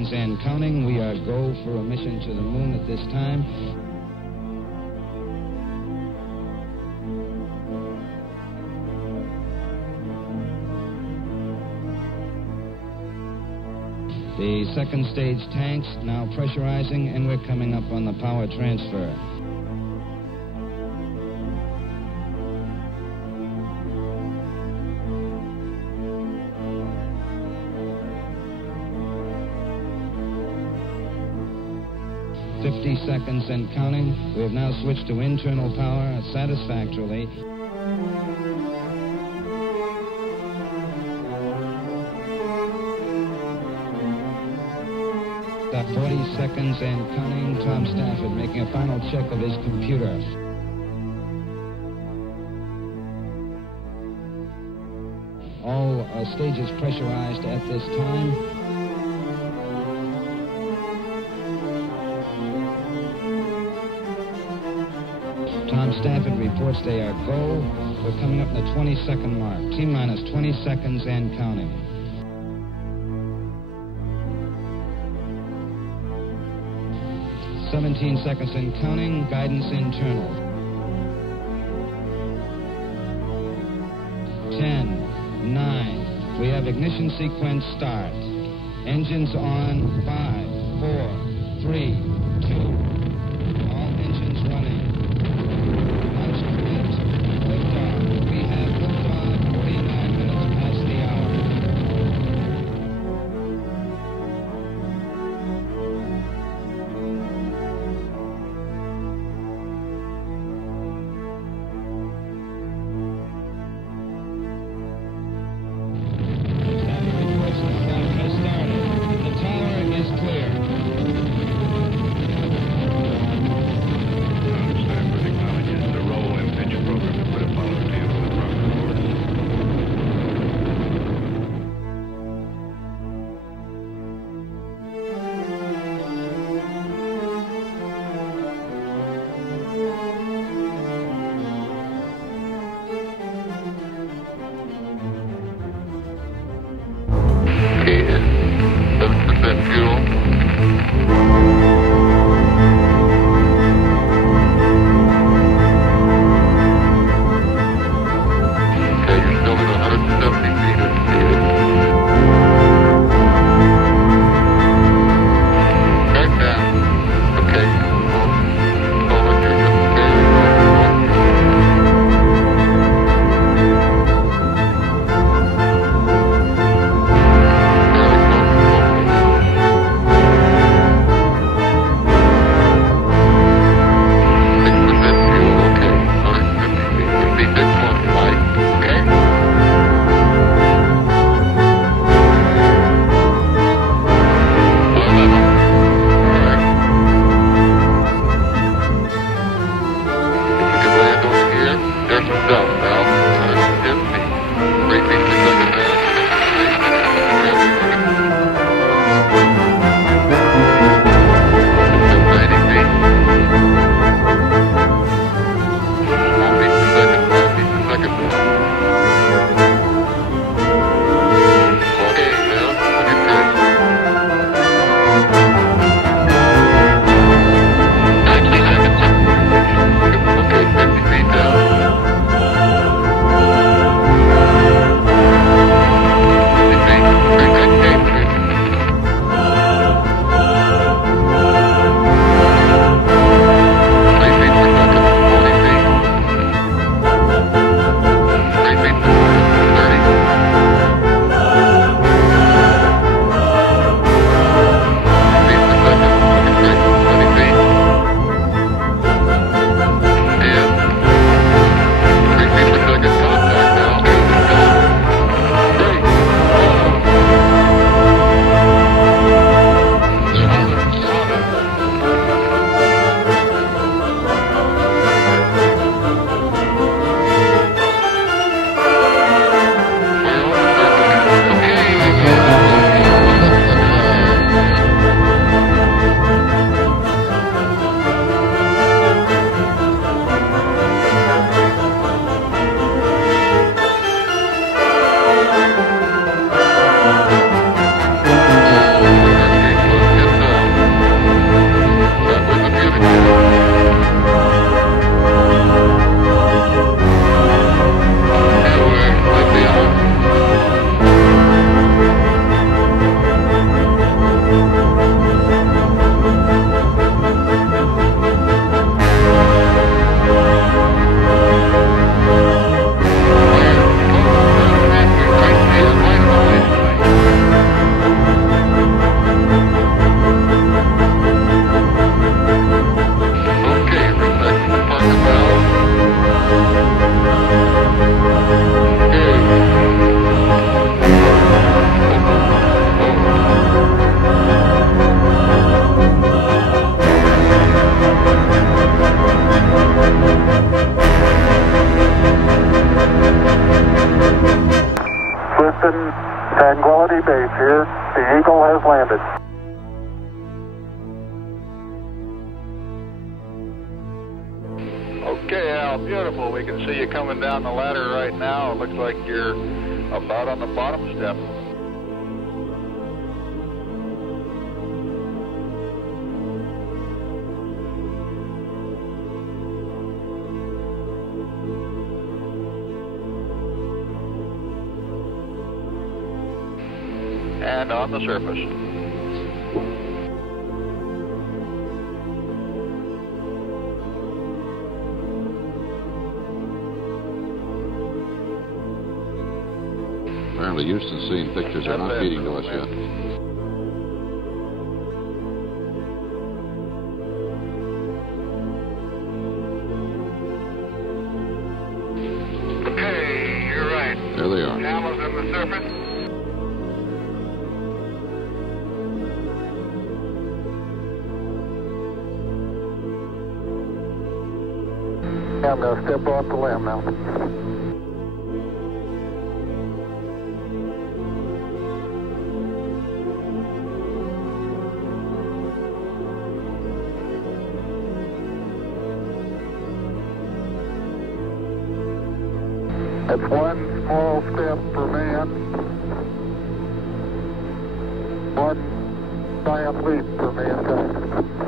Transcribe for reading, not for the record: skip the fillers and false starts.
seconds and counting. We are go for a mission to the moon at this time. The second stage tanks now pressurizing, and we're coming up on the power transfer. Seconds and counting. We have now switched to internal power satisfactorily. About 40 seconds and counting. Tom Stafford making a final check of his computer. All stages pressurized at this time. Tom Stafford reports they are go. We're coming up in the 20-second mark. T-minus 20 seconds and counting. "17 seconds and counting. Guidance internal. 10, 9. We have ignition sequence start. Engines on. 5, 4, 3, 2. All engines running. Tranquility Base here. The Eagle has landed. Okay, Al, beautiful. We can see you coming down the ladder right now. It looks like you're about on the bottom step. And on the surface. Apparently Houston's seeing pictures are not feeding to us yet. Okay, you're right. There they are. Cameras on the surface. I'm going to step off the limb now. That's one small step for man, one giant leap for mankind.